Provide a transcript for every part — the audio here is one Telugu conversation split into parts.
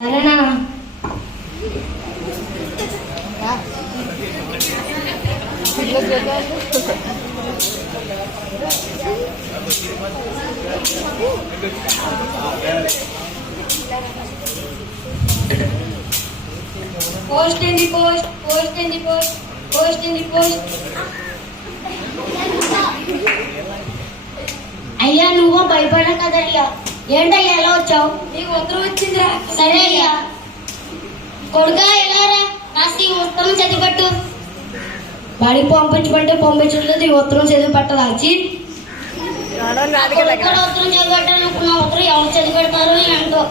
సరేనా? Post in the post, post in the post, post in the post. అయ్యా నువ్వు భయపడా కదయ్యా. ఏంటయ్యా ఎలా వచ్చావు? నీకు ఉత్తరం వచ్చిందిరా. సరే అయ్యా. కొడుకా ఎలారా? కాస్త ఈ ఉత్తరం చదివి పట్టు. బడికి పంపించమంటే పంపించలేదు. ఈ ఉత్తరం చదివి పట్టదా? ఉత్తరం చదివి పట్టాలనుకున్న ఉత్తరం ఎవరు చదివి పెడతారు ఏంటో.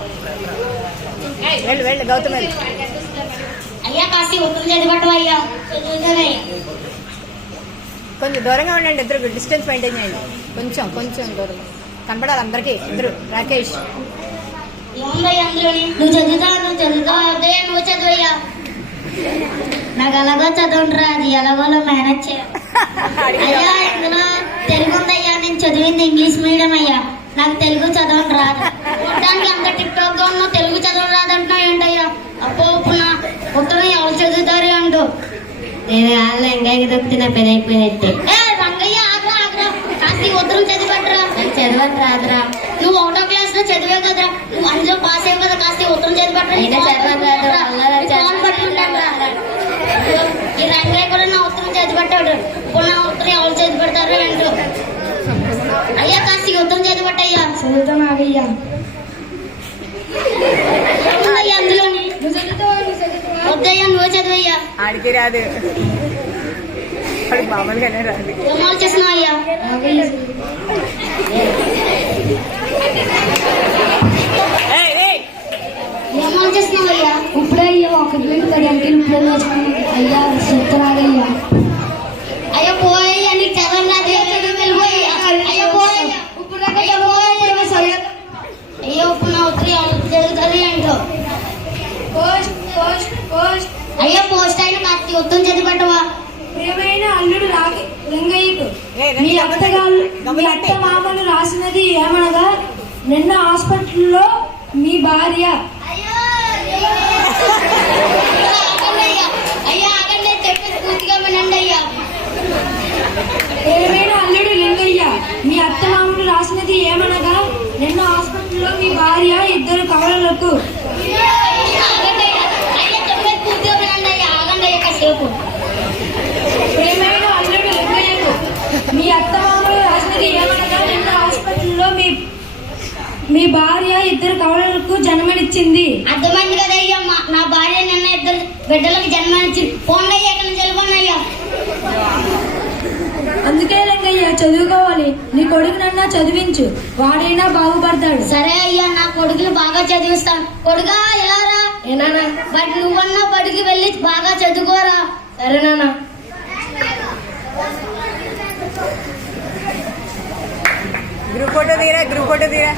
అయ్యా కాస్త ఈ ఉత్తరం చదివి పట్టవా అయ్యా. చదువుతానయ్యా. కొంచెం దూరంగా ఉండండి, ఇద్దరు డిస్టెన్స్ మెయింటైన్ చేయండి. కొంచెం కొంచెం దూరం కనపడాలి అందరికి. ఇద్దరు రాకేష్ ఏముందయ్యా అందులోని? నువ్వు చదువుతావు అదే నువ్వు చదువయ్యా. నాకు ఎలాగో చదవండిరా, అది ఎలాగోలో మేనేజ్ చేయాలి. అయ్యా ఇందులో తెలుగు ఉందయ్యా. నేను చదివింది ఇంగ్లీష్ మీడియం అయ్యా. నాకు తెలుగు చదవడం రాదు. దానికి అంత టిక్ టాక్ గా ఉన్నా తెలుగు చదవడం రాదంటున్నా ఏంటయ్యా? అప్పో ఇప్పుడు నా ఉత్తరం ఎవరు చదువుతారు అంటూ నేను వాళ్ళ ఎంగాకి దొక్కుతున్న పని అయిపోయినట్టే. రంగయ్య ఆగ్రా ఆగ్రా, కాస్త ఉత్తరం చదివి పట్టరా. నాకు చదవడం రాదురా. నువ్వు ఒకటో క్లాస్ లో చదివే కదరా, నువ్వు అందులో పాస్ అయ్యావు కదా. కాస్త ఉత్తరం చదివి పట్టరా. ఈ రంగయ్య కూడా నా ఉత్తరం చదివి పట్టాడు. ఇప్పుడు నా ఉత్తరం ఎవరు చదివి పెడతారు ఏంటో. అయ్యా కాస్త ఉత్తరం చదివి పట్టయ్యా. చదువుతాను ఆగయ్యా. అందులోని వద్దయ్యా నువ్వు చదివయ్యా. ఆడికి రాదు, మామూలుగానే రాదు. ఏమాలు చేసినావు అయ్యా? ఏమాలు చేసినావు అయ్యా? ఇప్పుడే అయ్యా ఒక ప్లేట్ అంకెలు ఇప్పుడే అయ్యా చెప్తున్నారయ్యా. అయ్యా పోయయ్యా, నీకు చదవడం రాదు. వెళ్ళిపోయా. అయ్యా పోయయ్యా. అయ్యో ఇప్పుడు నా ఉత్తరం జరుగుతుంది ఏంటో. Post post post. అయ్యో పోస్ట్ అయిన కాస్త ఉత్తరం చదివి పట్టవా. ప్రియమైన అల్లుడు రంగయ్యకు మీ అత్త మామలు రాసినది ఏమనగా, నిన్న హాస్పిటల్లో మీ భార్య అయ్యా ఆగండి చెప్పేసి పూర్తిగా వినండి అయ్యా. ప్రియమైన అల్లుడు లింగయ్య, మీ అత్త మామలు రాసినది ఏమనగా, నిన్న హాస్పిటల్లో మీ భార్య ఇద్దరు కవలలకు. ప్రియమైన అల్లుడు లింగయ్యకు మీ అత్త మామలు రాసినది ఏమనగా, నిన్న హాస్పిటల్లో మీ భార్య ఇద్దరు కవలలకు జన్మనిచ్చింది. అర్థమైంది కదయ్యా. నా భార్య నిన్న ఇద్దరు బిడ్డలకు జన్మనిచ్చింది. పోండయ్యా ఇక్కడ తెలుగున్నాయ్యా. అందుకే రంగయ్య చదువుకోవాలి. నీ కొడుకునన్నా చదివించు, వాడైనా బాగుపడతాడు. సరే అయ్యా, నా కొడుకుని బాగా చదివిస్తాను. కొడుగా ఎలారా? ఏనానా బట్ నువ్వన్నా బడికి వెళ్ళి బాగా చదువుకోరా. సరేనా? గ్రూప్ ఫోటో తీరా.